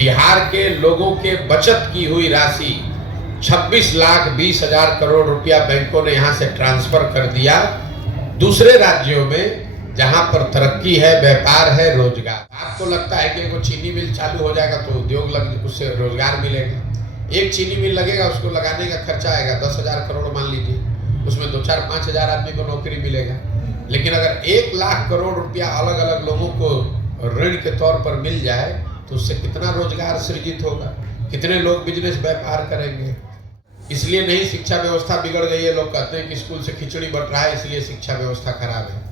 बिहार के लोगों के बचत की हुई राशि 26,20,000 करोड़ रुपया बैंकों ने यहां से ट्रांसफर कर दिया दूसरे राज्यों में जहां पर तरक्की है, व्यापार है, रोजगार। आपको लगता है कि वो चीनी मिल चालू हो जाएगा तो उद्योग लग, उससे रोजगार मिलेगा। एक चीनी मिल लगेगा, उसको लगाने का खर्चा आएगा 10,000 करोड़ मान लीजिए, उसमें 2-4-5,000 आदमी को नौकरी मिलेगा। लेकिन अगर 1 लाख करोड़ रुपया अलग अलग लोगों को ऋण के तौर पर मिल जाए तो उससे कितना रोजगार सृजित होगा, कितने लोग बिजनेस व्यापार करेंगे। इसलिए नहीं शिक्षा व्यवस्था बिगड़ गई है। लोग कहते हैं कि स्कूल से खिचड़ी बंट रहा है इसलिए शिक्षा व्यवस्था खराब है।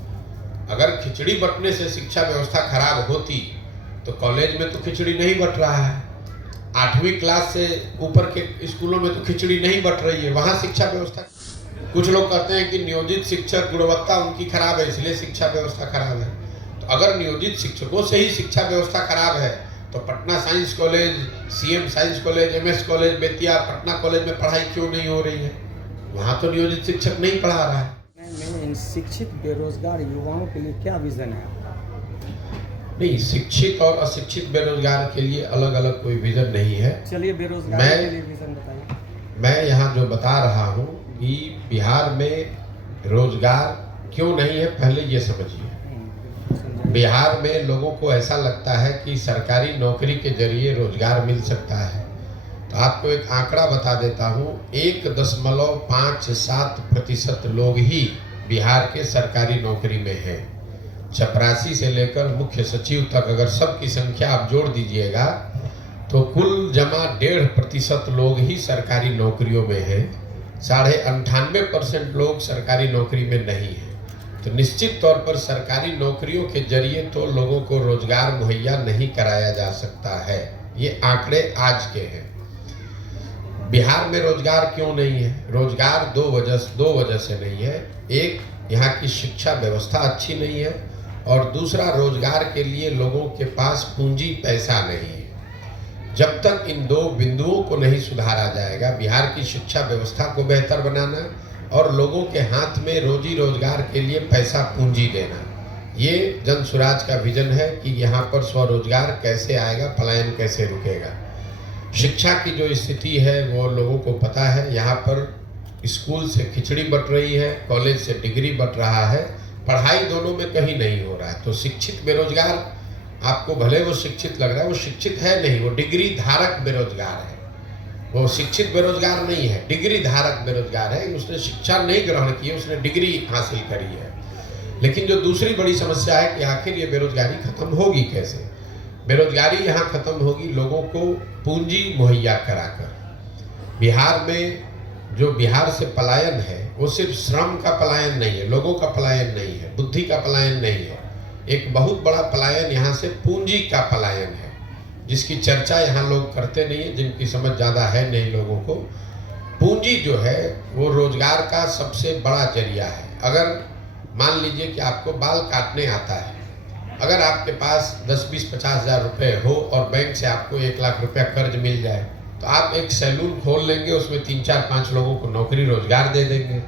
अगर खिचड़ी बंटने से शिक्षा व्यवस्था खराब होती तो कॉलेज में तो खिचड़ी नहीं बंट रहा है, 8वीं क्लास से ऊपर के स्कूलों में तो खिचड़ी नहीं बंट रही है, वहां शिक्षा व्यवस्था। कुछ लोग कहते हैं कि नियोजित शिक्षक गुणवत्ता उनकी खराब है इसलिए शिक्षा व्यवस्था खराब है। तो अगर नियोजित शिक्षकों से ही शिक्षा व्यवस्था खराब है तो Patna science college, CM science college, MS college, Bettiah, Patna college में पढ़ाई क्यों नहीं हो रही है? वहाँ तो नियोजित शिक्षक नहीं पढ़ा रहा है। इन शिक्षित बेरोजगार युवाओं के लिए क्या विजन है आपका? नहीं, शिक्षित और अशिक्षित बेरोजगार के लिए अलग अलग कोई विजन नहीं है। चलिए बेरोजगार के लिए विजन बताइए। मैं यहाँ जो बता रहा हूँ कि बिहार में रोजगार क्यों नहीं है, पहले ये समझिए। बिहार में लोगों को ऐसा लगता है कि सरकारी नौकरी के जरिए रोजगार मिल सकता है। तो आपको एक आंकड़ा बता देता हूँ, 1.57% लोग ही बिहार के सरकारी नौकरी में हैं। चपरासी से लेकर मुख्य सचिव तक अगर सबकी संख्या आप जोड़ दीजिएगा तो कुल जमा 1.5% लोग ही सरकारी नौकरियों में हैं। 98.5% लोग सरकारी नौकरी में नहीं हैं। तो निश्चित तौर पर सरकारी नौकरियों के जरिए तो लोगों को रोजगार मुहैया नहीं कराया जा सकता है। ये आंकड़े आज के हैं। बिहार में रोजगार क्यों नहीं है? रोजगार दो वजह से नहीं है। एक, यहाँ की शिक्षा व्यवस्था अच्छी नहीं है, और दूसरा, रोजगार के लिए लोगों के पास पूंजी पैसा नहीं है। जब तक इन दो बिंदुओं को नहीं सुधारा जाएगा, बिहार की शिक्षा व्यवस्था को बेहतर बनाना और लोगों के हाथ में रोजी रोजगार के लिए पैसा पूंजी देना, ये जन स्वराज का विजन है कि यहाँ पर स्वरोजगार कैसे आएगा, पलायन कैसे रुकेगा। शिक्षा की जो स्थिति है वो लोगों को पता है। यहाँ पर स्कूल से खिचड़ी बंट रही है, कॉलेज से डिग्री बंट रहा है, पढ़ाई दोनों में कहीं नहीं हो रहा है। तो शिक्षित बेरोजगार, आपको भले वो शिक्षित लग रहा है, वो शिक्षित है नहीं, वो डिग्री धारक बेरोजगार है। वो शिक्षित बेरोजगार नहीं है, डिग्री धारक बेरोजगार है। उसने शिक्षा नहीं ग्रहण की है, उसने डिग्री हासिल करी है। लेकिन जो दूसरी बड़ी समस्या है कि आखिर ये बेरोजगारी खत्म होगी कैसे? बेरोजगारी यहाँ खत्म होगी लोगों को पूंजी मुहैया कराकर। बिहार में जो बिहार से पलायन है वो सिर्फ श्रम का पलायन नहीं है, लोगों का पलायन नहीं है, बुद्धि का पलायन नहीं है। एक बहुत बड़ा पलायन यहाँ से पूंजी का पलायन है, जिसकी चर्चा यहाँ लोग करते नहीं है, जिनकी समझ ज़्यादा है नहीं लोगों को। पूंजी जो है वो रोजगार का सबसे बड़ा जरिया है। अगर मान लीजिए कि आपको बाल काटने आता है, अगर आपके पास 10-20-50 हज़ार रुपये हो और बैंक से आपको 1 लाख रुपया कर्ज मिल जाए तो आप एक सैलून खोल लेंगे, उसमें 3-4-5 लोगों को नौकरी रोजगार दे देंगे।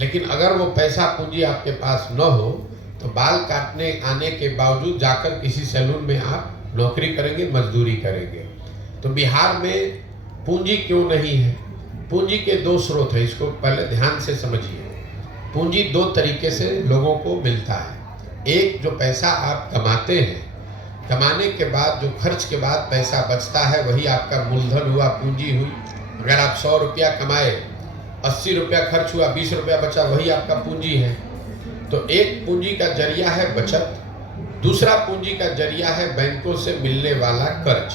लेकिन अगर वो पैसा पूंजी आपके पास न हो तो बाल काटने आने के बावजूद जाकर किसी सैलून में आप नौकरी करेंगे, मजदूरी करेंगे। तो बिहार में पूंजी क्यों नहीं है? पूंजी के 2 स्रोत हैं, इसको पहले ध्यान से समझिए। पूंजी 2 तरीके से लोगों को मिलता है। एक, जो पैसा आप कमाते हैं, कमाने के बाद जो खर्च के बाद पैसा बचता है वही आपका मूलधन हुआ, पूंजी हुई। अगर आप 100 रुपया कमाए, 80 रुपया खर्च हुआ, 20 रुपया बचा, वही आपका पूंजी है। तो एक पूंजी का जरिया है बचत, दूसरा पूंजी का जरिया है बैंकों से मिलने वाला कर्ज।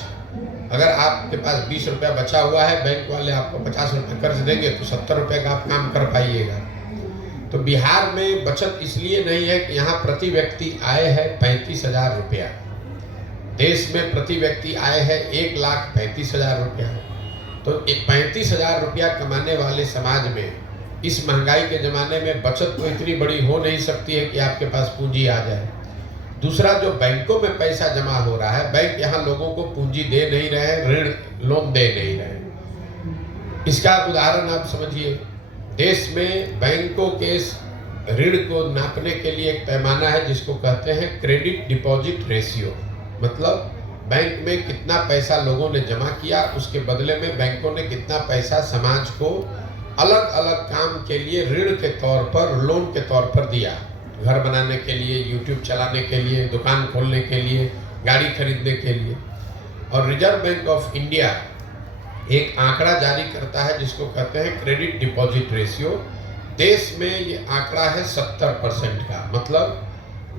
अगर आपके पास 20 रुपया बचा हुआ है, बैंक वाले आपको 50 रुपये कर्ज देंगे तो 70 रुपये का आप काम कर पाइएगा। तो बिहार में बचत इसलिए नहीं है कि यहाँ प्रति व्यक्ति आय है 35,000 रुपया। देश में प्रति व्यक्ति आय है 1,35,000 रुपया। तो 35,000 रुपया कमाने वाले समाज में इस महंगाई के ज़माने में बचत तो इतनी बड़ी हो नहीं सकती है कि आपके पास पूंजी आ जाए। दूसरा, जो बैंकों में पैसा जमा हो रहा है, बैंक यहाँ लोगों को पूंजी दे नहीं रहे, ऋण लोन दे नहीं रहे। इसका उदाहरण आप समझिए, देश में बैंकों के ऋण को नापने के लिए एक पैमाना है जिसको कहते हैं क्रेडिट डिपॉजिट रेशियो। मतलब बैंक में कितना पैसा लोगों ने जमा किया, उसके बदले में बैंकों ने कितना पैसा समाज को अलग अलग काम के लिए ऋण के तौर पर, लोन के तौर पर दिया। घर बनाने के लिए, यूट्यूब चलाने के लिए, दुकान खोलने के लिए, गाड़ी खरीदने के लिए। और रिजर्व बैंक ऑफ इंडिया एक आंकड़ा जारी करता है जिसको कहते हैं क्रेडिट डिपॉजिट रेशियो। देश में ये आंकड़ा है 70% का। मतलब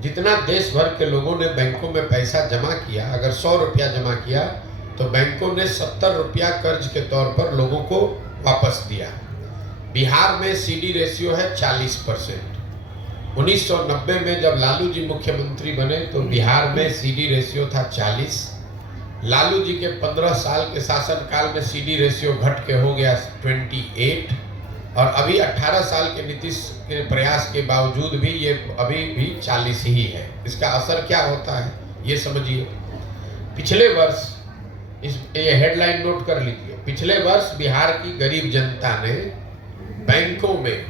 जितना देश भर के लोगों ने बैंकों में पैसा जमा किया, अगर 100 रुपया जमा किया तो बैंकों ने 70 रुपया कर्ज के तौर पर लोगों को वापस दिया। बिहार में सीडी रेशियो है 40%। 1990 में जब लालू जी मुख्यमंत्री बने तो बिहार में सीडी रेशियो था 40। लालू जी के 15 साल के शासनकाल में सीडी रेशियो घट के हो गया 28। और अभी 18 साल के नीतीश के प्रयास के बावजूद भी ये अभी भी 40 ही है। इसका असर क्या होता है ये समझिए। पिछले वर्ष, ये हेडलाइन नोट कर लीजिए, पिछले वर्ष बिहार की गरीब जनता ने बैंकों में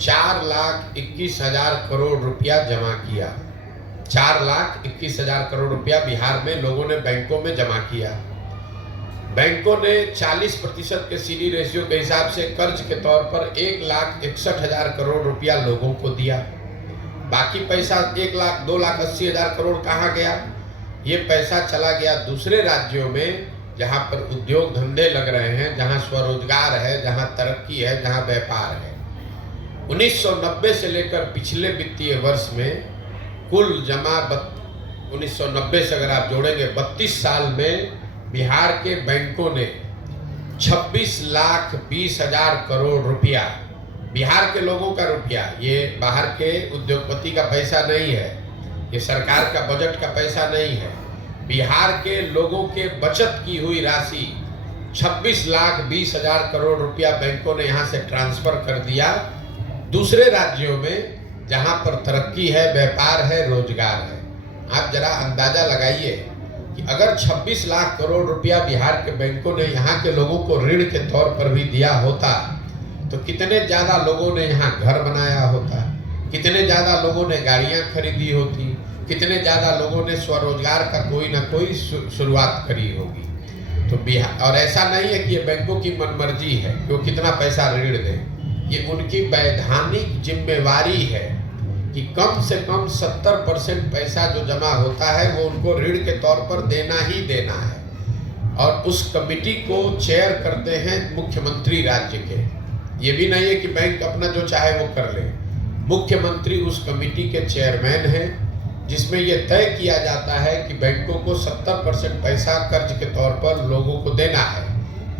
4,21,000 करोड़ रुपया जमा किया। 4,21,000 करोड़ रुपया बिहार में लोगों ने बैंकों में जमा किया। बैंकों ने 40% के सीडी रेशियो के हिसाब से कर्ज के तौर पर 1,61,000 करोड़ रुपया लोगों को दिया। बाकी पैसा 1,02,80,000 करोड़ कहाँ गया? ये पैसा चला गया दूसरे राज्यों में जहाँ पर उद्योग धंधे लग रहे हैं, जहाँ स्वरोजगार है, जहाँ तरक्की है, जहाँ व्यापार है। 1990 से लेकर पिछले वित्तीय वर्ष में कुल जमा 1990 से अगर आप जोड़ेंगे 32 साल में बिहार के बैंकों ने 26,20,000 करोड़ रुपया, बिहार के लोगों का रुपया, ये बाहर के उद्योगपति का पैसा नहीं है, ये सरकार का बजट का पैसा नहीं है, बिहार के लोगों के बचत की हुई राशि 26,20,000 करोड़ रुपया बैंकों ने यहाँ से ट्रांसफर कर दिया दूसरे राज्यों में जहाँ पर तरक्की है, व्यापार है, रोजगार है। आप जरा अंदाजा लगाइए कि अगर 26 लाख करोड़ रुपया बिहार के बैंकों ने यहाँ के लोगों को ऋण के तौर पर भी दिया होता तो कितने ज़्यादा लोगों ने यहाँ घर बनाया होता, कितने ज़्यादा लोगों ने गाड़ियाँ खरीदी होती, कितने ज़्यादा लोगों ने स्वरोजगार का कोई ना कोई शुरुआत करी होगी। तो बिहार, और ऐसा नहीं है कि ये बैंकों की मनमर्जी है कि वो कितना पैसा ऋण दें, ये उनकी वैधानिक जिम्मेवारी है कि कम से कम 70% पैसा जो जमा होता है वो उनको ऋण के तौर पर देना ही देना है। और उस कमिटी को चेयर करते हैं मुख्यमंत्री राज्य के। ये भी नहीं है कि बैंक अपना जो चाहे वो कर ले, मुख्यमंत्री उस कमिटी के चेयरमैन हैं जिसमें ये तय किया जाता है कि बैंकों को 70% पैसा कर्ज के तौर पर लोगों को देना है।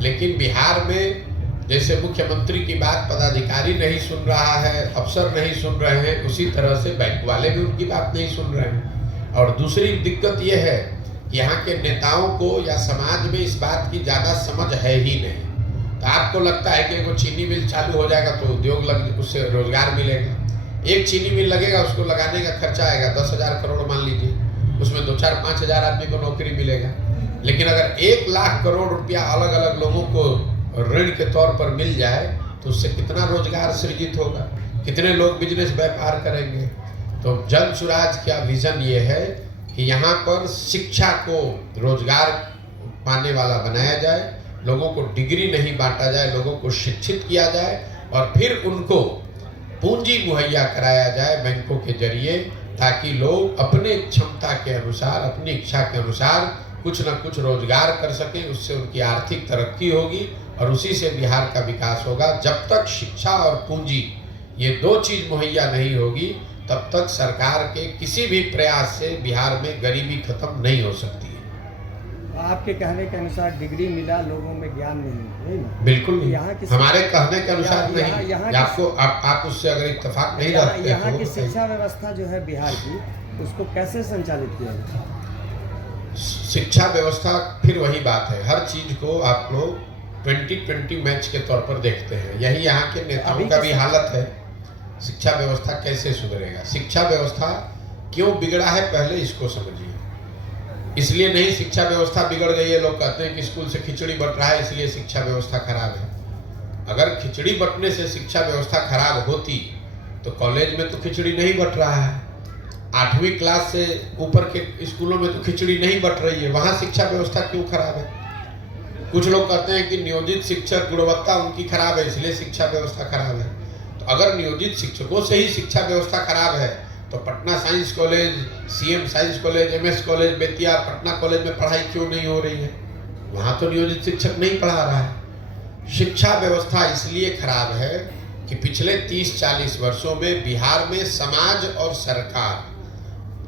लेकिन बिहार में जैसे मुख्यमंत्री की बात पदाधिकारी नहीं सुन रहा है, अफसर नहीं सुन रहे हैं, उसी तरह से बैंक वाले भी उनकी बात नहीं सुन रहे हैं। और दूसरी दिक्कत यह है कि यहाँ के नेताओं को या समाज में इस बात की ज़्यादा समझ है ही नहीं। तो आपको लगता है कि वो चीनी मिल चालू हो जाएगा तो उद्योग लग, उससे रोजगार मिलेगा। एक चीनी मिल लगेगा, उसको लगाने का खर्चा आएगा 10,000 करोड़ मान लीजिए, उसमें 2-4-5 आदमी को नौकरी मिलेगा। लेकिन अगर 1 लाख करोड़ रुपया अलग अलग लोगों को ऋण के तौर पर मिल जाए तो उससे कितना रोजगार सृजित होगा, कितने लोग बिजनेस व्यापार करेंगे। तो जन सुराज का विजन ये है कि यहाँ पर शिक्षा को रोजगार पाने वाला बनाया जाए, लोगों को डिग्री नहीं बांटा जाए, लोगों को शिक्षित किया जाए और फिर उनको पूंजी मुहैया कराया जाए बैंकों के जरिए, ताकि लोग अपने क्षमता के अनुसार, अपनी इच्छा के अनुसार कुछ न कुछ रोजगार कर सकें। उससे उनकी आर्थिक तरक्की होगी और उसी से बिहार का विकास होगा। जब तक शिक्षा और पूंजी ये दो चीज मुहैया नहीं होगी तब तक सरकार के किसी भी प्रयास से बिहार में गरीबी खत्म नहीं हो सकती है। आपके कहने के अनुसार डिग्री मिला, लोगों में ज्ञान नहीं है। बिल्कुल नहीं, यहाँ की हमारे कहने के अनुसार नहीं। यहाँ आपको आप उससे अगर इत्तेफाक नहीं रखते यहाँ की शिक्षा व्यवस्था जो है बिहार की, उसको कैसे संचालित किया जाए? शिक्षा व्यवस्था फिर वही बात है, हर चीज को आप लोग 2020 मैच के तौर पर देखते हैं। यही यहाँ के नेताओं का भी हालत है। शिक्षा व्यवस्था कैसे सुधरेगा, शिक्षा व्यवस्था क्यों बिगड़ा है पहले इसको समझिए। इसलिए नहीं शिक्षा व्यवस्था बिगड़ गई है, लोग कहते हैं कि स्कूल से खिचड़ी बट रहा है इसलिए शिक्षा व्यवस्था खराब है। अगर खिचड़ी बटने से शिक्षा व्यवस्था खराब होती तो कॉलेज में तो खिचड़ी नहीं बट रहा है, 8वीं क्लास से ऊपर के स्कूलों में तो खिचड़ी नहीं बट रही है, वहाँ शिक्षा व्यवस्था क्यों खराब है? कुछ लोग कहते हैं कि नियोजित शिक्षक गुणवत्ता उनकी खराब है इसलिए शिक्षा व्यवस्था खराब है। तो अगर नियोजित शिक्षकों से ही शिक्षा व्यवस्था खराब है तो Patna science college, CM science college, MS college Bettiah, Patna college में पढ़ाई क्यों नहीं हो रही है? वहाँ तो नियोजित शिक्षक नहीं पढ़ा रहा है। शिक्षा व्यवस्था इसलिए खराब है कि पिछले 30-40 वर्षों में बिहार में समाज और सरकार,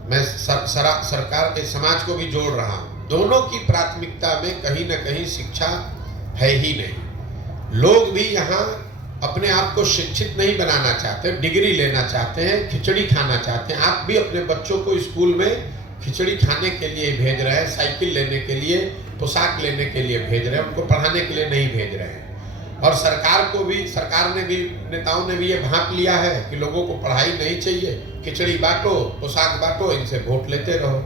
मैं सरकार के समाज को भी जोड़ रहा हूँ, दोनों की प्राथमिकता में कहीं न कहीं शिक्षा है ही नहीं। लोग भी यहाँ अपने आप को शिक्षित नहीं बनाना चाहते, डिग्री लेना चाहते हैं, खिचड़ी खाना चाहते हैं। आप भी अपने बच्चों को स्कूल में खिचड़ी खाने के लिए भेज रहे हैं, साइकिल लेने के लिए, पोशाक लेने के लिए भेज रहे हैं, उनको पढ़ाने के लिए नहीं भेज रहे हैं। और सरकार ने भी, नेताओं ने भी ये भांप लिया है कि लोगों को पढ़ाई नहीं चाहिए, खिचड़ी बांटो, पोशाक बांटो, इनसे वोट लेते रहो।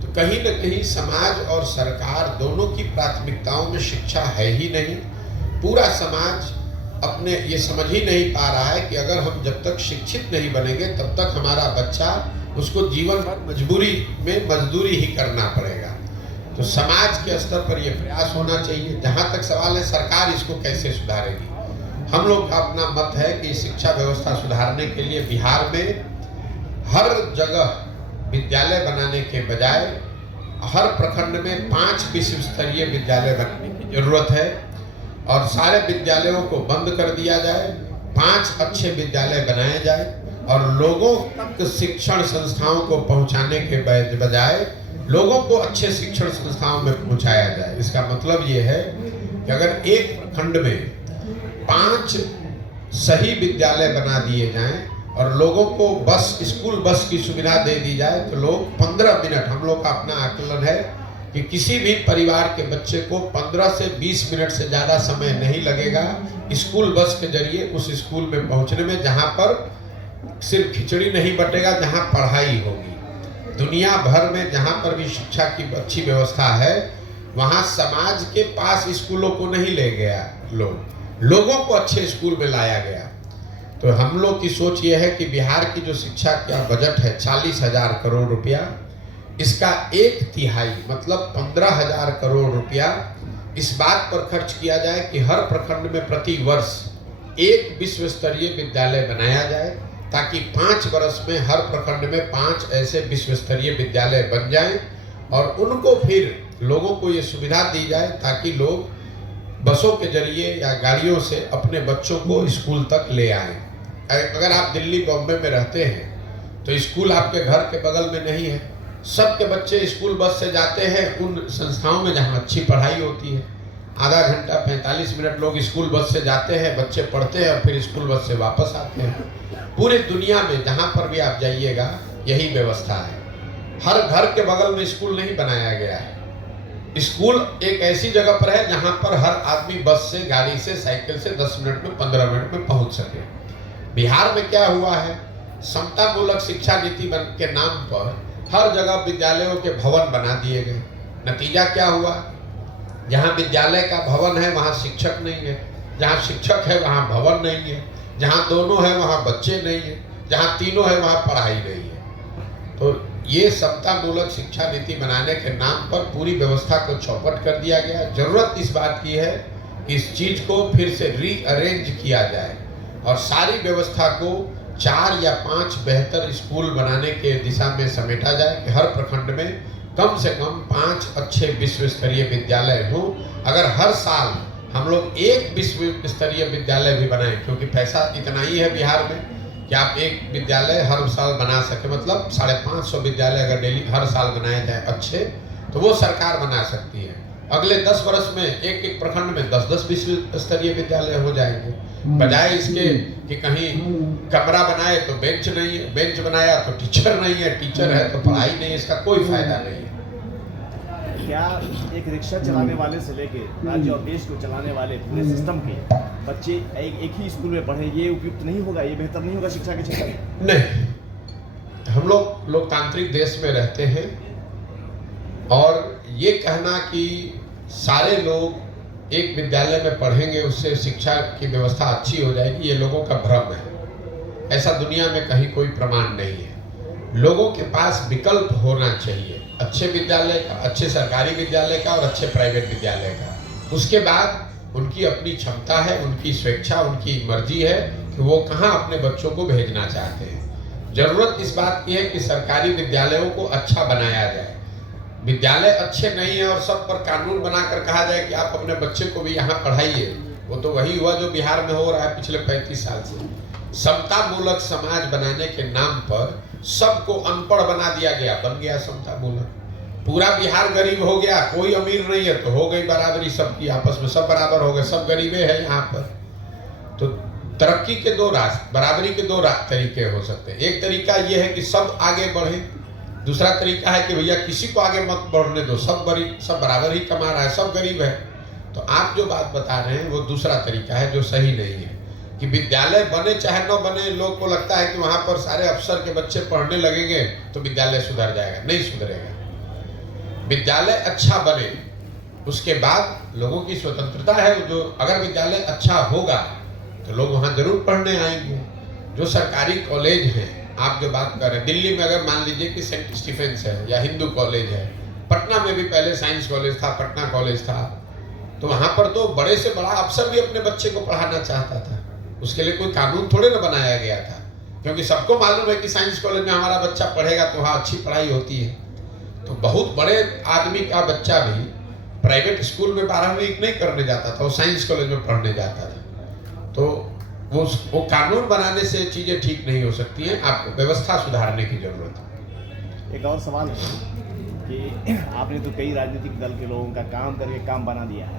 तो कहीं न कहीं समाज और सरकार दोनों की प्राथमिकताओं में शिक्षा है ही नहीं। पूरा समाज अपने ये समझ ही नहीं पा रहा है कि अगर हम जब तक शिक्षित नहीं बनेंगे तब तक हमारा बच्चा, उसको जीवन भर मजबूरी में मजदूरी ही करना पड़ेगा। तो समाज के स्तर पर यह प्रयास होना चाहिए। जहाँ तक सवाल है सरकार इसको कैसे सुधारेगी, हम लोग का अपना मत है कि शिक्षा व्यवस्था सुधारने के लिए बिहार में हर जगह विद्यालय बनाने के बजाय हर प्रखंड में 5 विश्व स्तरीय विद्यालय बनाने की जरूरत है और सारे विद्यालयों को बंद कर दिया जाए, 5 अच्छे विद्यालय बनाए जाए और लोगों तक शिक्षण संस्थाओं को पहुंचाने के बजाय लोगों को अच्छे शिक्षण संस्थाओं में पहुंचाया जाए। इसका मतलब ये है कि अगर एक प्रखंड में 5 सही विद्यालय बना दिए जाएं और लोगों को स्कूल बस की सुविधा दे दी जाए तो लोग 15 मिनट, हम लोग का अपना आकलन है कि किसी भी परिवार के बच्चे को 15 से 20 मिनट से ज़्यादा समय नहीं लगेगा स्कूल बस के जरिए उस स्कूल में पहुंचने में, जहां पर सिर्फ खिचड़ी नहीं बटेगा, जहां पढ़ाई होगी। दुनिया भर में जहां पर भी शिक्षा की अच्छी व्यवस्था है वहां समाज के पास स्कूलों को नहीं ले गया, लोगों को अच्छे स्कूल में लाया गया। तो हम लोग की सोच ये है कि बिहार की जो शिक्षा का बजट है 40,000 करोड़ रुपया, इसका 1/3 मतलब 15,000 करोड़ रुपया इस बात पर खर्च किया जाए कि हर प्रखंड में प्रति वर्ष एक विश्व स्तरीय विद्यालय बनाया जाए, ताकि 5 वर्ष में हर प्रखंड में 5 ऐसे विश्व स्तरीय विद्यालय बन जाएं और उनको फिर लोगों को ये सुविधा दी जाए ताकि लोग बसों के जरिए या गाड़ियों से अपने बच्चों को स्कूल तक ले आएं। अगर आप दिल्ली बॉम्बे में रहते हैं तो स्कूल आपके घर के बगल में नहीं है, सबके बच्चे स्कूल बस से जाते हैं उन संस्थाओं में जहां अच्छी पढ़ाई होती है। आधा घंटा 45 मिनट लोग स्कूल बस से जाते हैं, बच्चे पढ़ते हैं और फिर स्कूल बस से वापस आते हैं। पूरी दुनिया में जहां पर भी आप जाइएगा यही व्यवस्था है। हर घर के बगल में स्कूल नहीं बनाया गया है। स्कूल एक ऐसी जगह पर है जहां पर हर आदमी बस से, गाड़ी से, साइकिल से 10 मिनट में, 15 मिनट में पहुंच सके। बिहार में क्या हुआ है, समता मूलक शिक्षा नीति के नाम पर हर जगह विद्यालयों के भवन बना दिए गए। नतीजा क्या हुआ, जहाँ विद्यालय का भवन है वहाँ शिक्षक नहीं है, जहाँ शिक्षक है वहाँ भवन नहीं है, जहाँ दोनों है वहाँ बच्चे नहीं है, जहाँ तीनों है वहाँ पढ़ाई नहीं है। तो ये समता मूलक शिक्षा नीति बनाने के नाम पर पूरी व्यवस्था को चौपट कर दिया गया। जरूरत इस बात की है कि इस चीज को फिर से रीअरेंज किया जाए और सारी व्यवस्था को 4 या 5 बेहतर स्कूल बनाने के दिशा में समेटा जाए कि हर प्रखंड में कम से कम 5 अच्छे विश्व स्तरीय विद्यालय हों। अगर हर साल हम लोग एक विश्व स्तरीय विद्यालय भी बनाएं, क्योंकि पैसा इतना ही है बिहार में कि आप एक विद्यालय हर साल बना सके, मतलब 550 विद्यालय अगर डेली हर साल बनाए जाए अच्छे, तो वो सरकार बना सकती है। अगले 10 वर्ष में एक प्रखंड में 10-10 विश्व स्तरीय विद्यालय हो जाएंगे, बजाय इसके कि कहीं कमरा बनाए तो बेंच नहीं है, बेंच बनाया तो टीचर नहीं है, टीचर है तो पढ़ाई नहीं है, इसका कोई फायदा नहीं है। क्या एक रिक्शा चलाने वाले से लेके राज्य और देश को चलाने वाले पूरे सिस्टम के बच्चे एक ही स्कूल में पढ़े, ये उपयुक्त नहीं होगा, ये बेहतर नहीं होगा शिक्षा के क्षेत्र में? नहीं, हम लोग लोकतांत्रिक देश में रहते हैं और ये कहना कि सारे लोग एक विद्यालय में पढ़ेंगे उससे शिक्षा की व्यवस्था अच्छी हो जाएगी, ये लोगों का भ्रम है। ऐसा दुनिया में कहीं कोई प्रमाण नहीं है। लोगों के पास विकल्प होना चाहिए, अच्छे विद्यालय का, अच्छे सरकारी विद्यालय का और अच्छे प्राइवेट विद्यालय का। उसके बाद उनकी अपनी क्षमता है, उनकी स्वेच्छा, उनकी मर्जी है कि वो कहाँ अपने बच्चों को भेजना चाहते हैं। जरूरत इस बात की है कि सरकारी विद्यालयों को अच्छा बनाया जाए। विद्यालय अच्छे नहीं है और सब पर कानून बनाकर कहा जाए कि आप अपने बच्चे को भी यहाँ पढ़ाइए, वो तो वही हुआ जो बिहार में हो रहा है पिछले 35 साल से। समता मूलक समाज बनाने के नाम पर सबको अनपढ़ बना दिया गया, बन गया समता मूलक। पूरा बिहार गरीब हो गया, कोई अमीर नहीं है, तो हो गई बराबरी सबकी, आपस में सब बराबर हो गए, सब गरीबे हैं यहाँ पर। तो तरक्की के दो रास्ते, बराबरी के दो तरीके हो सकते हैं। एक तरीका यह है कि सब आगे बढ़े, दूसरा तरीका है कि भैया किसी को आगे मत बढ़ने दो, सब बराबर ही कमा रहा है, सब गरीब है। तो आप जो बात बता रहे हैं वो दूसरा तरीका है जो सही नहीं है, कि विद्यालय बने चाहे न बने, लोग को लगता है कि वहां पर सारे अफसर के बच्चे पढ़ने लगेंगे तो विद्यालय सुधर जाएगा। नहीं सुधरेगा। विद्यालय अच्छा बने, उसके बाद लोगों की स्वतंत्रता है, जो अगर विद्यालय अच्छा होगा तो लोग वहां जरूर पढ़ने आएंगे। जो सरकारी कॉलेज हैं, आप जो बात कर रहे हैं, दिल्ली में अगर मान लीजिए कि सेंट स्टीफेंस है या हिंदू कॉलेज है, पटना में भी पहले साइंस कॉलेज था, पटना कॉलेज था, तो वहां पर तो बड़े से बड़ा अफसर भी अपने बच्चे को पढ़ाना चाहता था। उसके लिए कोई कानून थोड़े ना बनाया गया था, क्योंकि सबको मालूम है कि साइंस कॉलेज में हमारा बच्चा पढ़ेगा तो वहाँ अच्छी पढ़ाई होती है। तो बहुत बड़े आदमी का बच्चा भी प्राइवेट स्कूल में 12वीं नहीं करने जाता था, वो साइंस कॉलेज में पढ़ने जाता था। तो वो कानून बनाने से चीजें ठीक नहीं हो सकती हैं, आपको व्यवस्था सुधारने की जरूरत है। एक और सवाल है कि आपने तो कई राजनीतिक दल के लोगों का काम करके काम बना दिया है,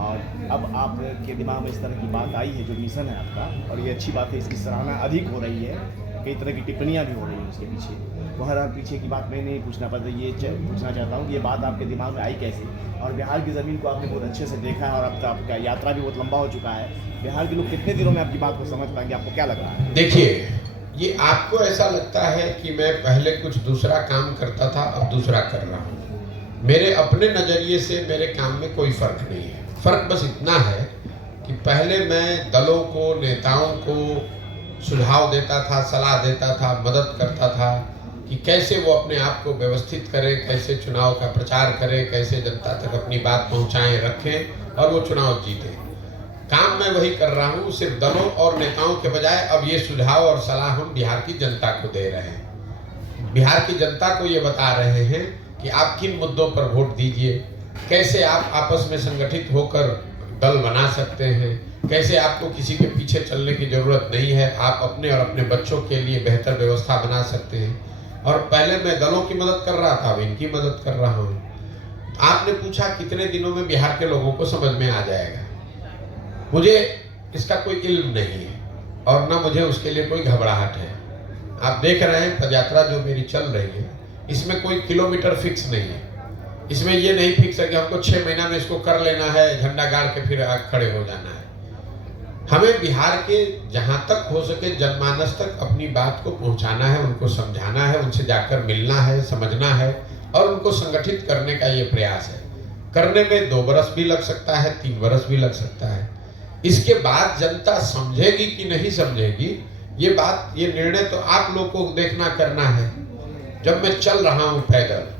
और अब आपके दिमाग में इस तरह की बात आई है, जो मिशन है आपका, और ये अच्छी बात है, इसकी सराहना अधिक हो रही है, कई तरह की टिप्पणियां भी हो रही हैं उसके पीछे। बहरहाल पीछे की बात मैं नहीं पूछना पड़ता, ये पूछना चाहता हूँ कि ये बात आपके दिमाग में आई कैसे, और बिहार की ज़मीन को आपने बहुत अच्छे से देखा है, और अब तो आपका यात्रा भी बहुत लंबा हो चुका है। बिहार के लोग कितने दिनों में आपकी बात को समझ पाएंगे, आपको क्या लग रहा है? देखिए, ये आपको ऐसा लगता है कि मैं पहले कुछ दूसरा काम करता था, अब दूसरा कर रहा हूँ। मेरे अपने नज़रिए से मेरे काम में कोई फर्क नहीं है। फर्क बस इतना है कि पहले मैं दलों को, नेताओं को सुझाव देता था, सलाह देता था, मदद करता था कि कैसे वो अपने आप को व्यवस्थित करें, कैसे चुनाव का प्रचार करें, कैसे जनता तक अपनी बात पहुंचाएं, रखें और वो चुनाव जीतें। काम मैं वही कर रहा हूँ, सिर्फ दलों और नेताओं के बजाय अब ये सुझाव और सलाह हम बिहार की जनता को दे रहे हैं। बिहार की जनता को ये बता रहे हैं कि आप किन मुद्दों पर वोट दीजिए, कैसे आप आपस में संगठित होकर दल बना सकते हैं, कैसे आपको किसी के पीछे चलने की जरूरत नहीं है, आप अपने और अपने बच्चों के लिए बेहतर व्यवस्था बना सकते हैं। और पहले मैं दलों की मदद कर रहा था, अब इनकी मदद कर रहा हूँ। आपने पूछा कितने दिनों में बिहार के लोगों को समझ में आ जाएगा। मुझे इसका कोई इल्म नहीं है और न मुझे उसके लिए कोई घबराहट है। आप देख रहे हैं पदयात्रा जो मेरी चल रही है, इसमें कोई किलोमीटर फिक्स नहीं है। इसमें ये नहीं फिक्स है कि हमको 6 महीना में इसको कर लेना है, झंडा गाड़ के फिर खड़े हो जाना है। हमें बिहार के जहां तक हो सके जनमानस तक अपनी बात को पहुंचाना है, उनको समझाना है, उनसे जाकर मिलना है, समझना है और उनको संगठित करने का ये प्रयास है। करने में 2 बरस भी लग सकता है, 3 बरस भी लग सकता है। इसके बाद जनता समझेगी कि नहीं समझेगी, ये बात, ये निर्णय तो आप लोग को देखना करना है। जब मैं चल रहा हूँ पैदल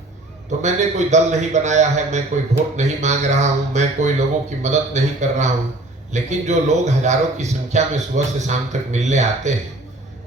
तो मैंने कोई दल नहीं बनाया है, मैं कोई वोट नहीं मांग रहा हूँ, मैं कोई लोगों की मदद नहीं कर रहा हूँ। लेकिन जो लोग हजारों की संख्या में सुबह से शाम तक मिलने आते हैं,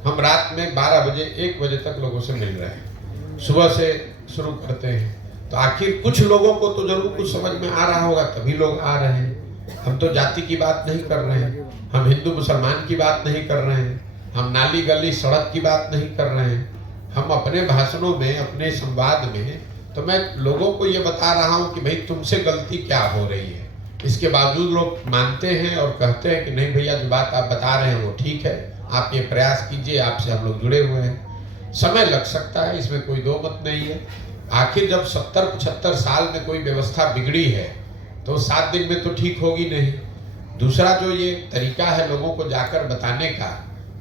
हम रात में 12 बजे 1 बजे तक लोगों से मिल रहे हैं, सुबह से शुरू करते हैं। तो आखिर कुछ लोगों को तो जरूर कुछ समझ में आ रहा होगा, तभी लोग आ रहे हैं। हम तो जाति की बात नहीं कर रहे हैं, हम हिंदू मुसलमान की बात नहीं कर रहे हैं, हम नाली गली सड़क की बात नहीं कर रहे हैं। हम अपने भाषणों में, अपने संवाद में तो मैं लोगों को ये बता रहा हूँ कि भाई तुमसे गलती क्या हो रही है। इसके बावजूद लोग मानते हैं और कहते हैं कि नहीं भैया, जो बात आप बता रहे हैं वो ठीक है, आप ये प्रयास कीजिए, आपसे हम लोग जुड़े हुए हैं। समय लग सकता है, इसमें कोई दो मत नहीं है। आखिर जब 70-75 साल में कोई व्यवस्था बिगड़ी है तो 7 दिन में तो ठीक होगी नहीं। दूसरा जो ये तरीका है लोगों को जाकर बताने का,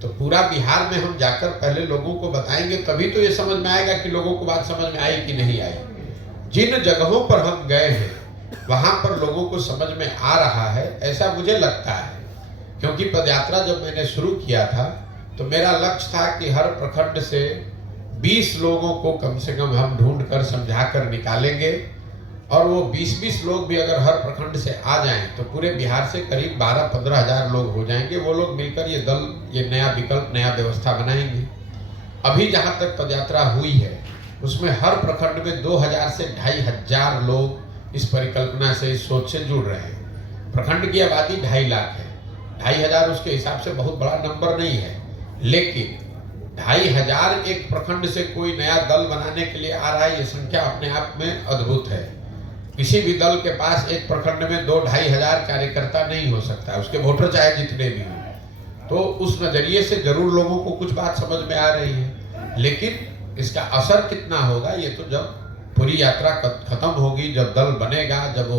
तो पूरा बिहार में हम जाकर पहले लोगों को बताएंगे, तभी तो ये समझ में आएगा कि लोगों को बात समझ में आई कि नहीं आई। जिन जगहों पर हम गए हैं वहां पर लोगों को समझ में आ रहा है, ऐसा मुझे लगता है। क्योंकि पदयात्रा जब मैंने शुरू किया था तो मेरा लक्ष्य था कि हर प्रखंड से 20 लोगों को कम से कम हम ढूंढ कर समझा कर निकालेंगे, और वो 20-20 लोग भी अगर हर प्रखंड से आ जाएं तो पूरे बिहार से करीब 12-15 हजार लोग हो जाएंगे। वो लोग मिलकर ये दल, ये नया विकल्प, नया व्यवस्था बनाएंगे। अभी जहाँ तक पदयात्रा हुई है उसमें हर प्रखंड में 2000 से 2500 लोग इस परिकल्पना से, इस सोच से जुड़ रहे हैं। प्रखंड की आबादी 2.5 लाख है, 2500 उसके हिसाब से बहुत बड़ा नंबर नहीं है, लेकिन 2500 एक प्रखंड से कोई नया दल बनाने के लिए आ रहा है, ये संख्या अपने आप में अद्भुत है। किसी भी दल के पास एक प्रखंड में 2-2.5 हजार कार्यकर्ता नहीं हो सकता, उसके वोटर चाहे जितने भी हों। तो उस नजरिए से जरूर लोगों को कुछ बात समझ में आ रही है, लेकिन इसका असर कितना होगा ये तो जब पूरी यात्रा खत्म होगी, जब दल बनेगा, जब वो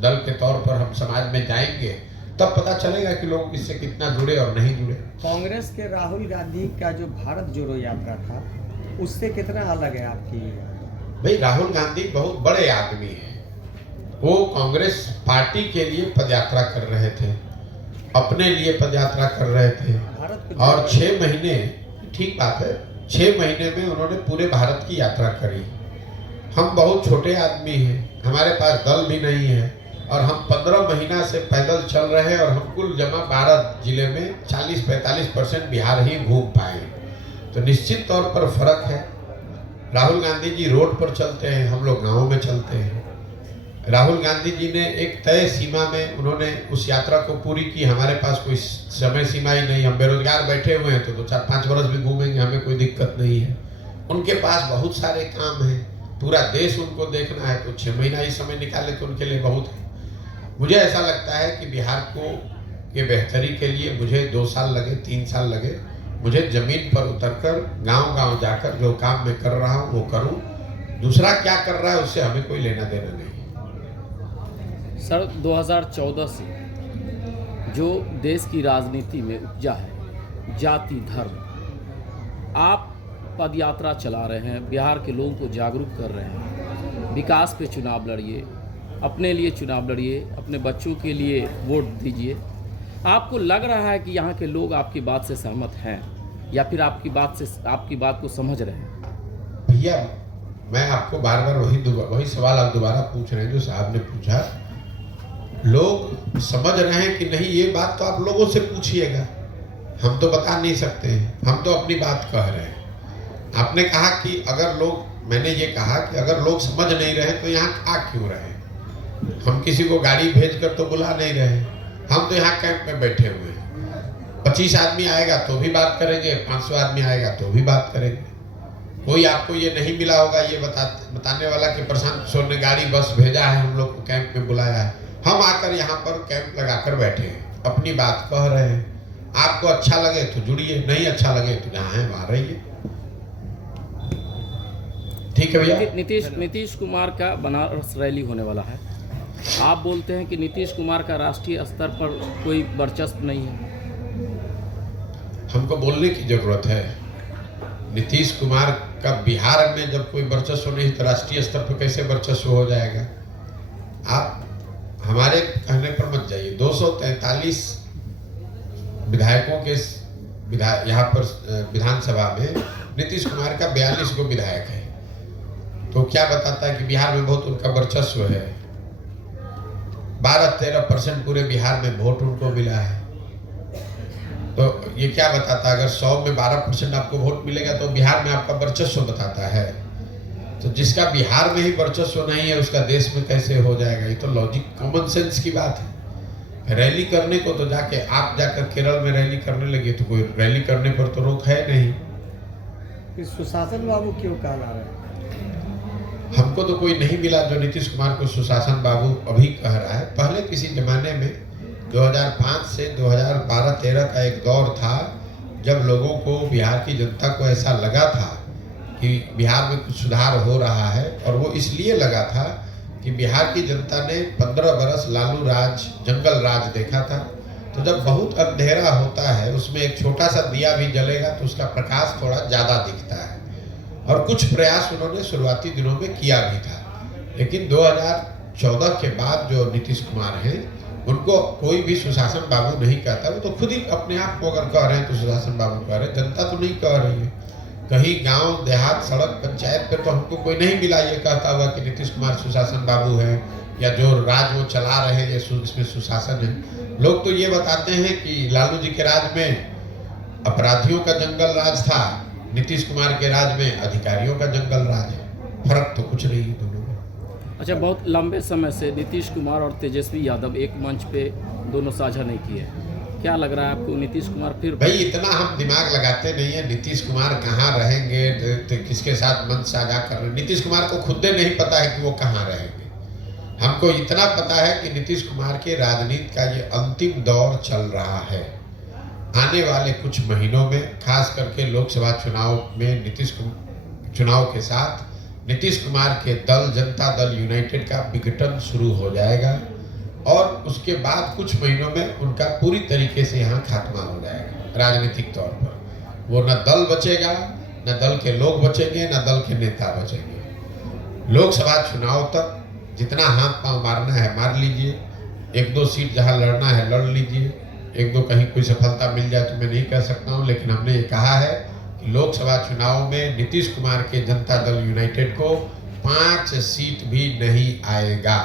दल के तौर पर हम समाज में जाएंगे, तब पता चलेगा कि लोग इससे कितना जुड़े और नहीं जुड़े। कांग्रेस के राहुल गांधी का जो भारत जोड़ो यात्रा था उससे कितना अलग है आपकी? भाई राहुल गांधी बहुत बड़े आदमी हैं। वो कांग्रेस पार्टी के लिए पदयात्रा कर रहे थे, अपने लिए पदयात्रा कर रहे थे, और 6 महीने, ठीक बात है, 6 महीने में उन्होंने पूरे भारत की यात्रा करी। हम बहुत छोटे आदमी हैं, हमारे पास दल भी नहीं है, और हम 15 महीना से पैदल चल रहे हैं, और हम कुल जमा 12 जिले में 40-45% बिहार ही घूम पाए। तो निश्चित तौर पर फर्क है। राहुल गांधी जी रोड पर चलते हैं, हम लोग गाँव में चलते हैं। राहुल गांधी जी ने एक तय सीमा में उन्होंने उस यात्रा को पूरी की। हमारे पास कोई समय सीमा ही नहीं, हम बेरोजगार बैठे हुए हैं तो 2-4-5 वर्ष भी घूमेंगे, हमें कोई दिक्कत नहीं है। उनके पास बहुत सारे काम हैं, पूरा देश उनको देखना है, तो 6 महीना ही समय निकाले तो उनके लिए बहुत है। मुझे ऐसा लगता है कि बिहार को के बेहतरी के लिए मुझे 2 साल लगे, 3 साल लगे, मुझे जमीन पर उतरकर गांव-गांव जाकर जो काम मैं कर रहा हूं वो करूं। दूसरा क्या कर रहा है उससे हमें कोई लेना देना नहीं। सर 2014 से जो देश की राजनीति में उपजा है जाति धर्म, आप पदयात्रा चला रहे हैं, बिहार के लोगों को जागरूक कर रहे हैं, विकास पे चुनाव लड़िए, अपने लिए चुनाव लड़िए, अपने बच्चों के लिए वोट दीजिए। आपको लग रहा है कि यहाँ के लोग आपकी बात से सहमत हैं या फिर आपकी बात को समझ रहे हैं? भैया मैं आपको बार बार वही सवाल आप दोबारा पूछ रहे हैं जो साहब ने पूछा। लोग समझ रहे हैं कि नहीं, ये बात तो आप लोगों से पूछिएगा, हम तो बता नहीं सकते हैं, हम तो अपनी बात कह रहे हैं। आपने कहा कि अगर लोग, मैंने ये कहा कि अगर लोग समझ नहीं रहे तो यहाँ आ क्यों रहे? हम किसी को गाड़ी भेज कर तो बुला नहीं रहे, हम तो यहाँ कैंप में बैठे हुए हैं। 25 आदमी आएगा तो भी बात करेंगे, 500 आदमी आएगा तो भी बात करेंगे। कोई आपको ये नहीं मिला होगा ये बताने वाला कि प्रशांत किशोर ने गाड़ी बस भेजा है, हम लोग को कैंप में बुलाया है। हम आकर यहाँ पर कैंप लगाकर बैठे हैं, अपनी बात कह रहे हैं। आपको अच्छा लगे तो जुड़िए, नहीं अच्छा लगे तो जहाँ है वहाँ रहिए। ठीक है भैया। नीतीश कुमार का बनारस रैली होने वाला है, आप बोलते हैं कि नीतीश कुमार का राष्ट्रीय स्तर पर कोई वर्चस्व नहीं है। हमको बोलने की जरूरत है। नीतीश कुमार का बिहार में जब कोई वर्चस्व नहीं तो राष्ट्रीय स्तर पर कैसे वर्चस्व हो जाएगा? आप हमारे कहने पर मत जाइए। 243 विधायकों के यहाँ पर विधानसभा में नीतीश कुमार का 42 गो विधायक है, तो क्या बताता है कि बिहार में बहुत उनका वर्चस्व है। 12-13% पूरे बिहार में वोट उनको मिला है, तो ये क्या बताता है? अगर 100 में 12% आपको वोट मिलेगा तो बिहार में आपका वर्चस्व बताता है। तो जिसका बिहार में ही वर्चस्व नहीं है उसका देश में कैसे हो जाएगा? ये तो लॉजिक, कॉमन सेंस की बात है। रैली करने को तो जाके आप जाकर केरल में रैली करने लगे तो कोई रैली करने पर तो रोक है नहीं। सुशासन बाबू क्यों कहला रहे हैं? हमको तो कोई नहीं मिला जो नीतीश कुमार को सुशासन बाबू अभी कह रहा है। पहले किसी जमाने में 2005 से 2012-13 का एक दौर था जब लोगों को, बिहार की जनता को ऐसा लगा था कि बिहार में कुछ सुधार हो रहा है, और वो इसलिए लगा था कि बिहार की जनता ने 15 बरस लालू राज, जंगल राज देखा था। तो जब बहुत अंधेरा होता है उसमें एक छोटा सा दिया भी जलेगा तो उसका प्रकाश थोड़ा ज़्यादा दिखता है, और कुछ प्रयास उन्होंने शुरुआती दिनों में किया भी था। लेकिन 2014 के बाद जो नीतीश कुमार हैं उनको कोई भी सुशासन बाबू नहीं कहता। वो तो खुद ही अपने आप को अगर कह रहे हैं तो सुशासन बाबू कह रहे हैं, जनता तो नहीं कह रही है। कहीं गांव देहात सड़क पंचायत पे तो हमको कोई नहीं मिला ये कहता हुआ कि नीतीश कुमार सुशासन बाबू है या जो राज वो चला रहे हैं इसमें सुशासन है। लोग तो ये बताते हैं कि लालू जी के राज में अपराधियों का जंगल राज था, नीतीश कुमार के राज में अधिकारियों का जंगल राज है। फर्क तो कुछ नहीं है दोनों में। अच्छा, बहुत लंबे समय से नीतीश कुमार और तेजस्वी यादव एक मंच पे दोनों साझा नहीं किए, क्या लग रहा है आपको नीतीश कुमार फिर? भाई इतना हम दिमाग लगाते नहीं है, नीतीश कुमार कहाँ रहेंगे तो किसके साथ मंच साझा कर रहे हैं। नीतीश कुमार को खुद नहीं पता है कि वो कहाँ रहेंगे। हमको इतना पता है कि नीतीश कुमार के राजनीति का ये अंतिम दौर चल रहा है। आने वाले कुछ महीनों में खास करके लोकसभा चुनाव में चुनाव के साथ नीतीश कुमार के दल जनता दल यूनाइटेड का विघटन शुरू हो जाएगा और उसके बाद कुछ महीनों में उनका पूरी तरीके से यहाँ खात्मा हो जाएगा राजनीतिक तौर पर। वो न दल बचेगा, न दल के लोग बचेंगे, न दल के नेता बचेंगे। लोकसभा चुनाव तक जितना हाथ पांव मारना है मार लीजिए, एक दो सीट जहाँ लड़ना है लड़ लीजिए, एक दो कहीं कोई सफलता मिल जाए तो मैं नहीं कह सकता हूँ, लेकिन हमने ये कहा है कि लोकसभा चुनाव में नीतीश कुमार के जनता दल यूनाइटेड को 5 सीट भी नहीं आएगा।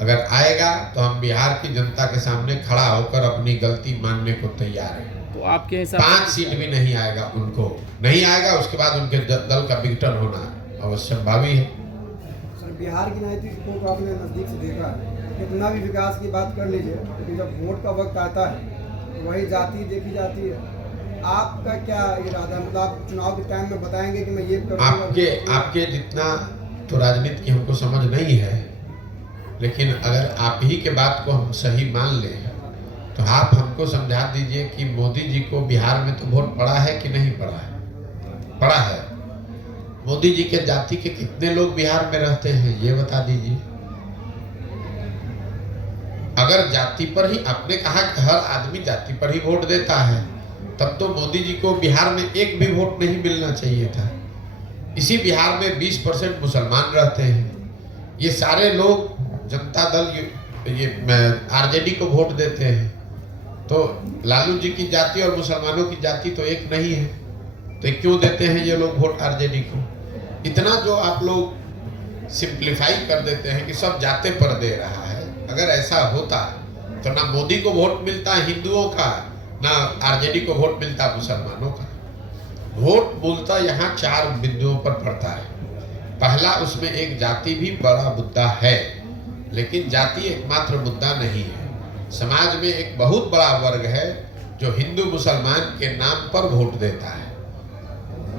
अगर आएगा तो हम बिहार की जनता के सामने खड़ा होकर अपनी गलती मानने को तैयार हैं। तो आपके हिसाब 5 सीट भी नहीं आएगा, उनको नहीं आएगा। उसके बाद उनके दल का विघटन होना अवश्यंभावी है। सर, बिहार की राजनीति को आपने नज़दीक से देखा है, कितना भी विकास की बात कर लीजिए, लेकिन जब वोट का वक्त आता है तो वही जाति देखी जाती है। आपका क्या इरादा, मतलब आप चुनाव के टाइम में बताएंगे कि मैं ये करूँगा? आपके जितना तो राजनीति की हमको समझ नहीं है, लेकिन अगर आप ही के बात को हम सही मान लें तो आप हमको समझा दीजिए कि मोदी जी को बिहार में तो वोट पड़ा है कि नहीं पड़ा है? पड़ा है। मोदी जी के जाति के कितने लोग बिहार में रहते हैं ये बता दीजिए। अगर जाति पर ही, आपने कहा कि हर आदमी जाति पर ही वोट देता है, तब तो मोदी जी को बिहार में एक भी वोट नहीं मिलना चाहिए था। इसी बिहार में 20% मुसलमान रहते हैं। ये सारे लोग जनता दल ये आरजेडी को वोट देते हैं, तो लालू जी की जाति और मुसलमानों की जाति तो एक नहीं है, तो क्यों देते हैं ये लोग वोट आरजेडी को? इतना जो आप लोग सिंप्लीफाई कर देते हैं कि सब जाते पर दे रहा है। अगर ऐसा होता तो ना मोदी को वोट मिलता हिंदुओं का, ना आरजेडी को वोट मिलता मुसलमानों का। वोट मूलतः यहाँ 4 बिंदुओं पर पड़ता है। पहला, उसमें एक जाति भी बड़ा मुद्दा है, लेकिन जाति एकमात्र मुद्दा नहीं है। समाज में एक बहुत बड़ा वर्ग है जो हिंदू मुसलमान के नाम पर वोट देता है।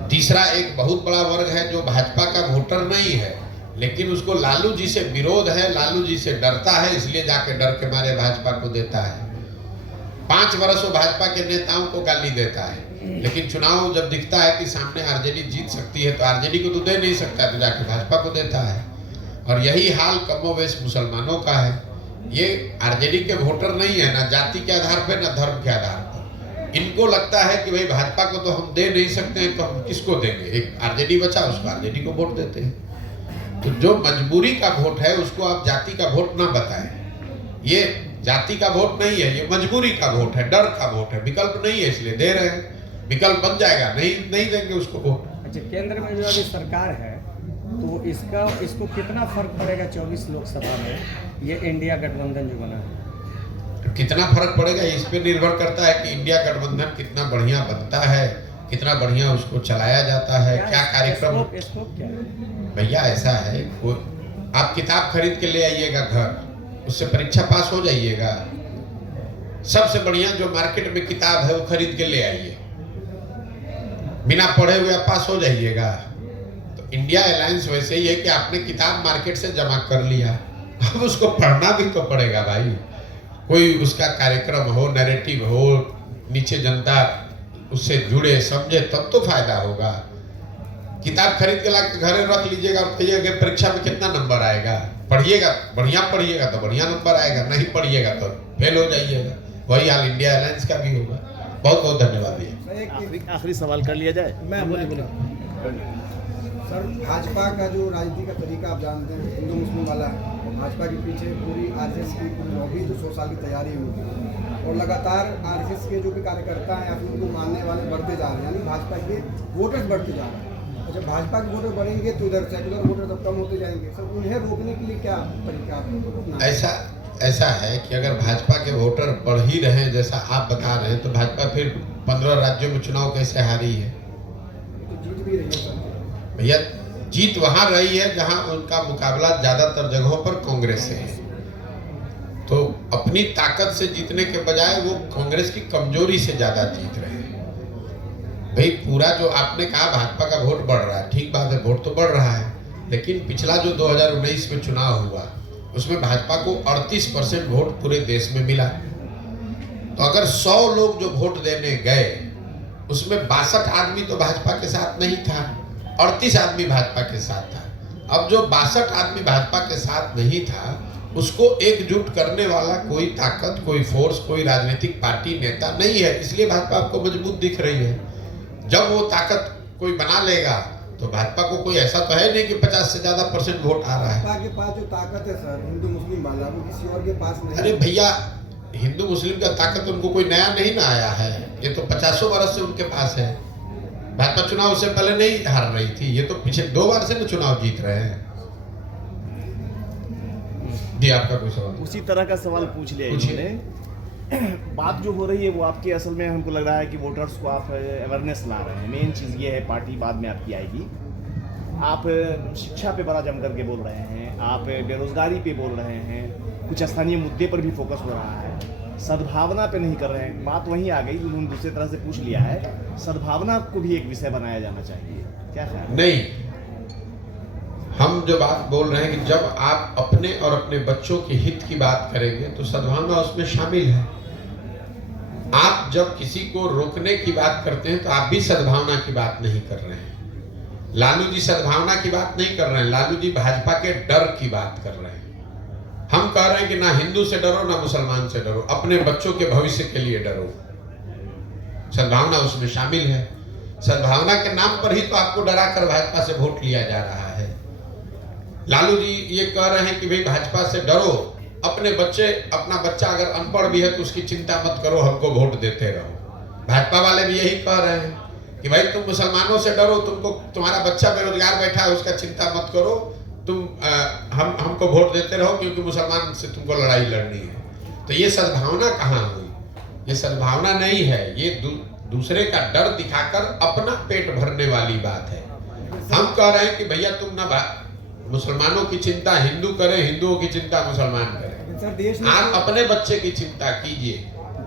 तीसरा, एक बहुत बड़ा वर्ग है जो भाजपा का वोटर नहीं है, लेकिन उसको लालू जी से विरोध है, लालू जी से डरता है, इसलिए जाके डर के मारे भाजपा को देता है। 5 वर्ष वो भाजपा के नेताओं को गाली देता है, लेकिन चुनाव जब दिखता है कि सामने आरजेडी जीत सकती है तो आरजेडी को तो दे नहीं सकता, तो जाके भाजपा को देता है। और यही हाल कमोवेश मुसलमानों का है। ये आरजेडी के वोटर नहीं है, ना जाति के आधार पर ना धर्म के आधार पर। इनको लगता है कि भाई भाजपा को तो हम दे नहीं सकते हैं, तो हम किसको देंगे? एक आरजेडी बचा, उसको आरजेडी को वोट देते हैं। तो जो मजबूरी का वोट है उसको आप जाति का वोट ना बताएं। ये जाति का वोट नहीं है, ये मजबूरी का वोट है, डर का वोट है, विकल्प नहीं है इसलिए दे रहे हैं। विकल्प बन जाएगा, नहीं देंगे उसको वोट। अच्छा, केंद्र में जो अभी सरकार है तो इसको कितना फर्क पड़ेगा 24 लोकसभा में ये इंडिया गठबंधन जो बना है? कितना फर्क पड़ेगा इस पे निर्भर करता है कि इंडिया गठबंधन कितना बढ़िया बनता है, कितना बढ़िया उसको चलाया जाता है, क्या कार्यक्रम। स्कोप क्या है भैया? ऐसा है, आप किताब खरीद के ले आइएगा घर, उससे परीक्षा पास हो जाइएगा। सबसे बढ़िया जो मार्केट में किताब है वो खरीद के ले आइए, बिना पढ़े हुए आप पास हो जाइएगा। तो इंडिया अलायंस वैसे ही है कि आपने किताब मार्केट से जमा कर लिया, अब उसको पढ़ना भी तो पड़ेगा भाई। कोई उसका कार्यक्रम हो, नैरेटिव हो, नीचे जनता उससे जुड़े समझे, तब तो फायदा होगा। किताब खरीद के लाके घरे रख लीजिएगा और कहिएगा परीक्षा में कितना नंबर आएगा। पढ़िएगा, बढ़िया पढ़िएगा तो बढ़िया नंबर आएगा, नहीं पढ़िएगा तो फेल हो जाइएगा। वही हाल इंडिया अलायंस का भी होगा। बहुत बहुत धन्यवाद भैया। आखिरी सवाल कर लिया जाए। मैं बोला सर, भाजपा का जो राजनीति का तरीका आप जानते हैं, हिंदू मुस्लिम वाला है। भाजपा के पीछे पूरी आरएसएस की पूरी लॉबी जो 100 साल की तैयारी हुई और लगातार आरएसएस के जो भी कार्यकर्ता हैं या फिर उनको मानने वाले बढ़ते जा रहे हैं, यानी भाजपा के वोटर्स बढ़ते जा रहे हैं। और जब भाजपा के वोटर बढ़ेंगे तो इधर सेकुलर वोटर सब कम होते जाएंगे। सर उन्हें रोकने के लिए क्या तरीका अपनाएं? ऐसा है कि अगर भाजपा के वोटर बढ़ ही रहे हैं जैसा आप बता रहे हैं, तो भाजपा फिर 15 राज्यों में चुनाव कैसे हारी है? तो जीत भी रही है सर। भैया जीत वहां रही है जहां उनका मुकाबला ज्यादातर जगहों पर कांग्रेस से है। तो अपनी ताकत से जीतने के बजाय वो कांग्रेस की कमजोरी से ज्यादा जीत रहे हैं। भाई पूरा जो आपने कहा भाजपा का वोट बढ़ रहा है, ठीक बात है, वोट तो बढ़ रहा है, लेकिन पिछला जो 2019 में चुनाव हुआ उसमें भाजपा को 38% वोट पूरे देश में मिला। तो अगर 100 लोग जो वोट देने गए उसमें 62 आदमी तो भाजपा के साथ नहीं था, 38 आदमी भाजपा के साथ था। अब जो 62 आदमी भाजपा के साथ नहीं था उसको एकजुट करने वाला कोई ताकत, कोई फोर्स, कोई राजनीतिक पार्टी, नेता नहीं है, इसलिए भाजपा आपको मजबूत दिख रही है। जब वो ताकत कोई बना लेगा तो भाजपा को कोई ऐसा तो है नहीं कि 50 से ज्यादा % वोट आ रहा है। भाजपा के पास जो ताकत है सर हिंदू मुस्लिम वाला, वो किसी और के पास नहीं। अरे भैया हिंदू मुस्लिम का ताकत उनको कोई नया नहीं ना आया है, ये तो 50 बरस से उनके पास है। भाजपा चुनाव उससे पहले नहीं हार रही थी, ये तो पीछे 2 बार से ना चुनाव जीत रहे हैं। जी आपका कोई सवाल? उसी तरह का सवाल पूछ लिया इन्होंने। बात जो हो रही है वो आपकी असल में हमको लग रहा है कि वोटर्स को आप अवेयरनेस ला रहे हैं। मेन चीज़ ये है, पार्टी बाद में आपकी आएगी। आप शिक्षा पे बड़ा जम करके बोल रहे हैं, आप बेरोजगारी पे बोल रहे हैं, कुछ स्थानीय मुद्दे पर भी फोकस हो रहा है, सद्भावना पे नहीं कर रहे हैं। बात वहीं आ गई, उन्होंने दूसरे तरह से पूछ लिया है, सद्भावना को भी एक विषय बनाया जाना चाहिए, क्या ख्याल है? नहीं, हम जो बात बोल रहे हैं कि जब आप अपने और अपने बच्चों के हित की बात करेंगे तो सद्भावना उसमें शामिल है। आप जब किसी को रोकने की बात करते हैं तो आप भी सद्भावना की बात नहीं कर रहे हैं। लालू जी सद्भावना की बात नहीं कर रहे हैं, लालू जी भाजपा के डर की बात कर रहे हैं। हम कह रहे हैं कि ना हिंदू से डरो ना मुसलमान से डरो, अपने बच्चों के भविष्य के लिए डरो। सद्भावना उसमें शामिल है। सद्भावना के नाम पर ही तो आपको डरा कर भाजपा से वोट लिया जा रहा है। लालू जी ये कह रहे हैं कि भाई भाजपा से डरो, अपने बच्चे, अपना बच्चा अगर अनपढ़ भी है तो उसकी चिंता मत करो, हमको वोट देते रहो। भाजपा वाले भी यही कह रहे हैं कि भाई तुम मुसलमानों से डरो, तुमको तुम्हारा बच्चा बेरोजगार बैठा है उसका चिंता मत करो, तुम हमको वोट देते रहो क्योंकि मुसलमान से तुमको लड़ाई लड़नी है। तो ये सद्भावना कहाँ हुई? ये सद्भावना नहीं है, ये दूसरे का डर दिखाकर अपना पेट भरने वाली बात है। हम कह रहे हैं कि भैया तुम ना मुसलमानों की चिंता हिंदू करें, हिंदुओं की चिंता मुसलमान करें। आप अपने बच्चे की चिंता कीजिए।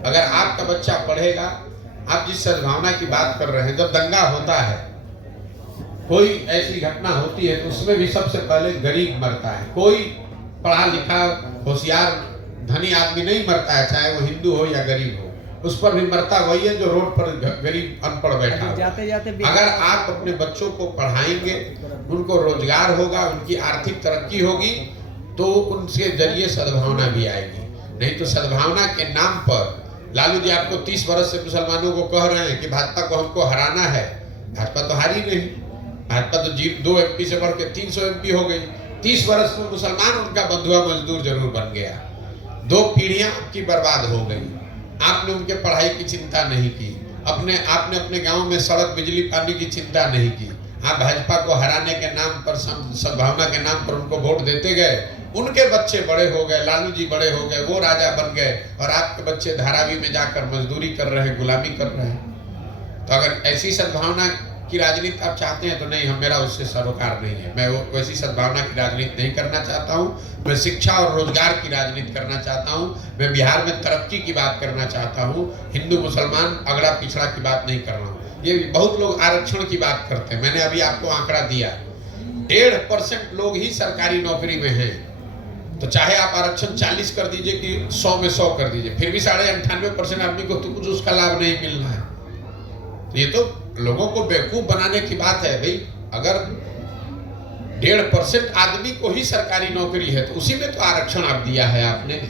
अगर आपका बच्चा पढ़ेगा, आप जिस सद्भावना की बात कर रहे हैं, जब दंगा होता है, कोई ऐसी घटना होती है तो उसमें भी सबसे पहले गरीब मरता है। कोई पढ़ा लिखा होशियार धनी आदमी नहीं मरता है, चाहे वो हिंदू हो या गरीब हो, उस पर भी मरता वही है जो रोड पर गरीब अनपढ़ बैठा है। जाते जाते अगर आप अपने बच्चों को पढ़ाएंगे, उनको रोजगार होगा, उनकी आर्थिक तरक्की होगी, तो उनके जरिए सद्भावना भी आएगी। नहीं तो सद्भावना के नाम पर लालू जी आपको 30 वर्ष से मुसलमानों को कह रहे हैं कि भाजपा को हमको हराना है। भाजपा तो हारी नहीं, भाजपा तो 2 MP से बढ़ के 300 MP हो गई। 30 वर्ष में मुसलमान उनका बंधुआ मजदूर जरूर बन गया। 2 पीढ़ियां आपकी बर्बाद हो गई। आपने उनके पढ़ाई की चिंता नहीं की, आपने अपने गांव में सड़क, बिजली, पानी की चिंता नहीं की। आप भाजपा को हराने के नाम पर, सद्भावना के नाम पर उनको वोट देते गए। उनके बच्चे बड़े हो गए, लालू जी बड़े हो गए, वो राजा बन गए, और आपके बच्चे धारावी में जाकर मजदूरी कर रहे हैं, गुलामी कर रहे हैं। तो अगर ऐसी सद्भावना की राजनीति आप चाहते हैं तो नहीं, मेरा उससे सरोकार नहीं है। मैं वैसी सद्भावना की राजनीति नहीं करना चाहता हूँ। मैं शिक्षा और रोजगार की राजनीति करना चाहता हूँ। मैं बिहार में तरक्की की बात करना चाहता हूँ। हिंदू मुसलमान अगड़ा पिछड़ा की बात नहीं कर रहा हूँ। ये बहुत लोग आरक्षण की बात करते हैं। मैंने अभी आपको आंकड़ा दिया, 1.5% लोग ही सरकारी नौकरी में हैं। तो चाहे आप आरक्षण 40 कर दीजिए कि 100 में 100 कर दीजिए, फिर भी 98.5% आदमी को तो कुछ उसका लाभ नहीं मिलना है। तो ये तो लोगों को बेवकूफ बनाने की बात है। भाई अगर 1.5% आदमी को ही सरकारी नौकरी है तो उसी में तो आरक्षण आप दिया है आपने।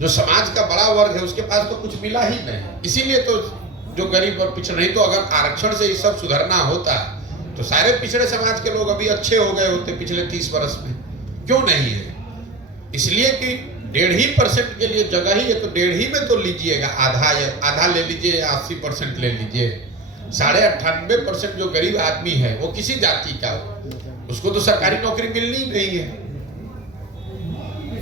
जो समाज का बड़ा वर्ग है उसके पास तो कुछ मिला ही नहीं, इसीलिए तो जो गरीब और पिछड़े। नहीं तो अगर आरक्षण से ये सब सुधरना होता तो सारे पिछड़े समाज के लोग अभी अच्छे हो गए होते पिछले 30 वर्ष में। क्यों नहीं है? इसलिए कि 1.5% के लिए जगह ही है, तो 1.5 में तो लीजिएगा, आधा या आधा ले लीजिए या 80% ले लीजिए। 98.5% जो गरीब आदमी है वो किसी जाति का हो, उसको तो सरकारी नौकरी मिलनी ही नहीं है।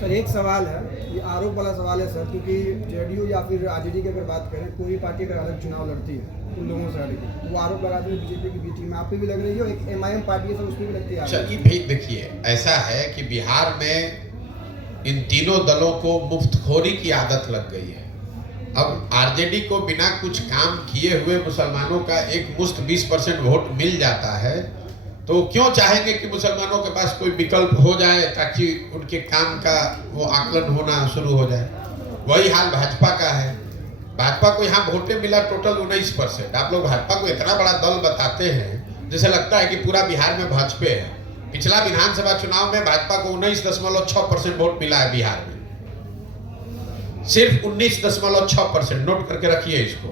सर एक सवाल है, ये आरोप वाला सवाल है सर, क्योंकि जेडीयू या फिर आरजेडी की अगर बात करें, कोई पार्टी अगर अलग चुनाव लड़ती है उन लोगों से हटके, तो वो आरोप लगाते हैं बीजेपी की बीच में, आप पे भी लग रही है, एक एमआईएम पार्टी है सर, उसमें भी लगती है। चलिए भाई देखिए, ऐसा है कि बिहार में इन तीनों दलों को मुफ्तखोरी की आदत लग गई है। अब आरजेडी को बिना कुछ काम किए हुए मुसलमानों का एक मुश्त 20% वोट मिल जाता है, तो क्यों चाहेंगे कि मुसलमानों के पास कोई विकल्प हो जाए ताकि उनके काम का वो आकलन होना शुरू हो जाए। वही हाल भाजपा का है। भाजपा को यहाँ वोटें मिला टोटल 19%। आप लोग भाजपा को इतना बड़ा दल बताते हैं जैसे लगता है कि पूरा बिहार में भाजपा है। पिछला विधानसभा चुनाव में भाजपा को 19.6% वोट मिला है बिहार में, सिर्फ 19.6%। नोट करके रखिए इसको।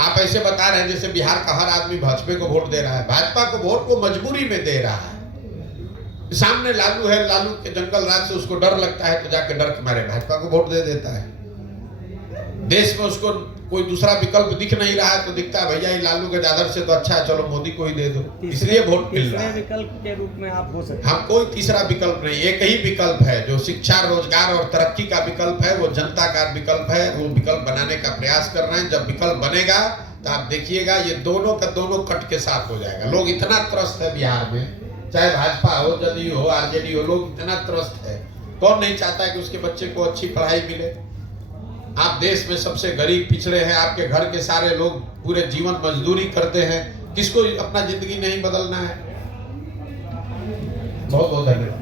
आप ऐसे बता रहे हैं जैसे बिहार का हर आदमी भाजपा को वोट दे रहा है। भाजपा को वोट वो मजबूरी में दे रहा है। सामने लालू है, लालू के जंगल राज से उसको डर लगता है तो जाके डर के मारे भाजपा को वोट दे देता है। देश में उसको कोई दूसरा विकल्प दिख नहीं रहा है तो दिखता है भैया ये लालू के दादर से तो अच्छा है, चलो मोदी को ही दे दो, इसलिए वोट मिल रहा है। विकल्प के रूप में आप हो सकते हैं। हम कोई तीसरा विकल्प नहीं, एक ही विकल्प है जो शिक्षा, रोजगार और तरक्की का विकल्प है, वो जनता का विकल्प है। वो विकल्प बनाने का प्रयास कर रहे हैं। जब विकल्प बनेगा तो आप देखिएगा ये दोनों का दोनों कट के साथ हो जाएगा। लोग इतना त्रस्त है बिहार में, चाहे भाजपा हो, जदयू हो, आरजेडी हो, लोग इतना त्रस्त है। कौन नहीं चाहता है कि उसके बच्चे को अच्छी पढ़ाई मिले। आप देश में सबसे गरीब पिछड़े हैं, आपके घर के सारे लोग पूरे जीवन मजदूरी करते हैं, किसको अपना जिंदगी नहीं बदलना है। बहुत बहुत धन्यवाद।